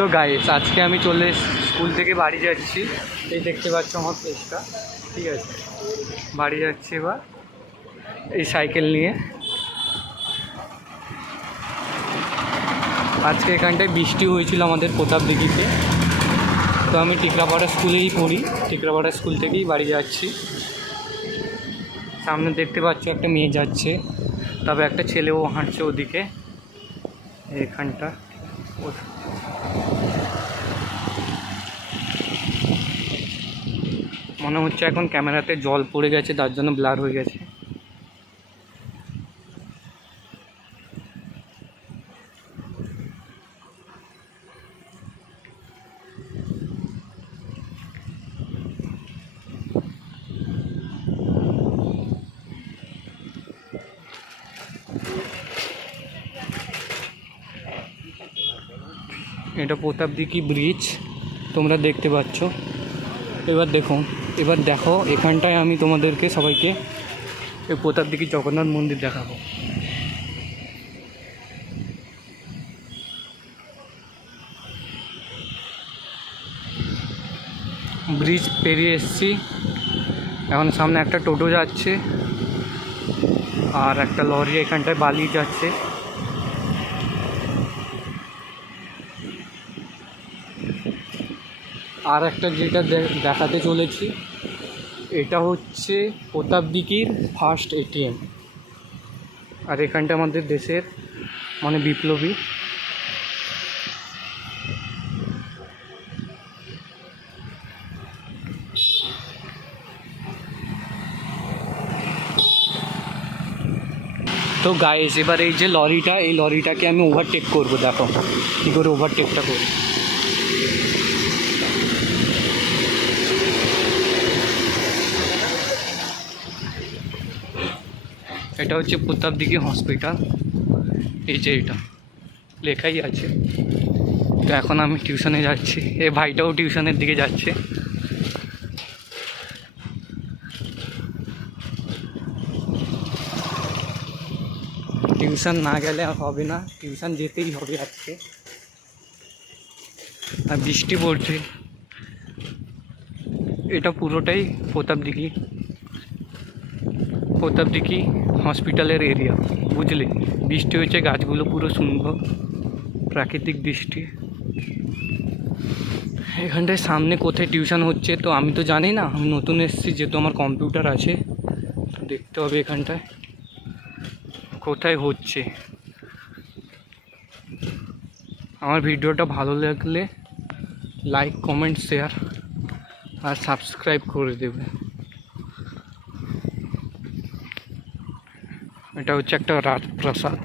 তো গাইস আজকে আমি চলে স্কুল থেকে বাড়ি যাচ্ছি। এই দেখতে পাচ্ছ আমার প্লেসটা, ঠিক আছে। বাড়ি যাচ্ছি এবার এই সাইকেল নিয়ে। আজকে এখানটায় বৃষ্টি হয়েছিল আমাদের প্রতাপদিঘিতে। তো আমি টিকরাপাড়া স্কুলেই পড়ি, টিকরাপাড়া স্কুল থেকেই বাড়ি যাচ্ছি। সামনে দেখতে পাচ্ছ একটা মেয়ে যাচ্ছে, তবে একটা ছেলেও হাঁটছে ওদিকে এখানটা। মনে হচ্ছে এখন ক্যামেরাতে জল পড়ে গেছে, তার জন্য ব্লার হয়ে গেছে। এটা প্রতাপদিঘি ব্রিজ তোমরা দেখতে পাচ্ছ। এবার দেখো এখানটায় আমি তোমাদেরকে সবাইকে এই প্রতাপদিঘি জগন্নাথ মন্দির দেখাবো। ব্রিজ পেরিয়ে এসেছি, এখন সামনে একটা টোটো যাচ্ছে আর একটা লরি এখানটায় বালি যাচ্ছে। আর একটা যেটা দেখাতে চলেছি, এটা হচ্ছে প্রতাপদিঘির ফার্স্ট এটিএম। আর এখানটা আমাদের দেশের মানে বিপ্লবী। তো গাইস এবার এই যে লরিটা, এই লরিটাকে আমি ওভারটেক করবো। দেখো কী করে ওভারটেকটা করবো। এটা হচ্ছে প্রতাপদিঘি হসপিটাল, এই যে এটা লেখাই আছে। তো এখন আমি টিউশনে যাচ্ছি, এই ভাইটাও টিউশনের দিকে যাচ্ছে। টিউশন না গেলে হবে না, টিউশন যেতেই হবে আজকে। আর বৃষ্টি পড়ছে। এটা পুরোটাই প্রতাপদিঘি হসপিটালের এরিয়া, বুঝলে। বৃষ্টি হয়েছে, গাছগুলো পুরো সুন্দর, প্রাকৃতিক দৃষ্টি। এখানটায় সামনে কোথায় টিউশন হচ্ছে তো আমি তো জানি না, আমি নতুন এসেছি, যেহেতু আমার কম্পিউটার আছে তো দেখতে হবে এখানটায় কোথায় হচ্ছে। আমার ভিডিওটা ভালো লাগলে লাইক, কমেন্ট, শেয়ার আর সাবস্ক্রাইব করে দেবে। এটা হচ্ছে একটা রাজপ্রাসাদ,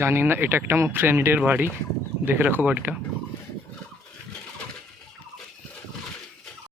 জানি না, এটা একটা আমার ফ্রেন্ডের বাড়ি। দেখে রাখো বাড়িটা।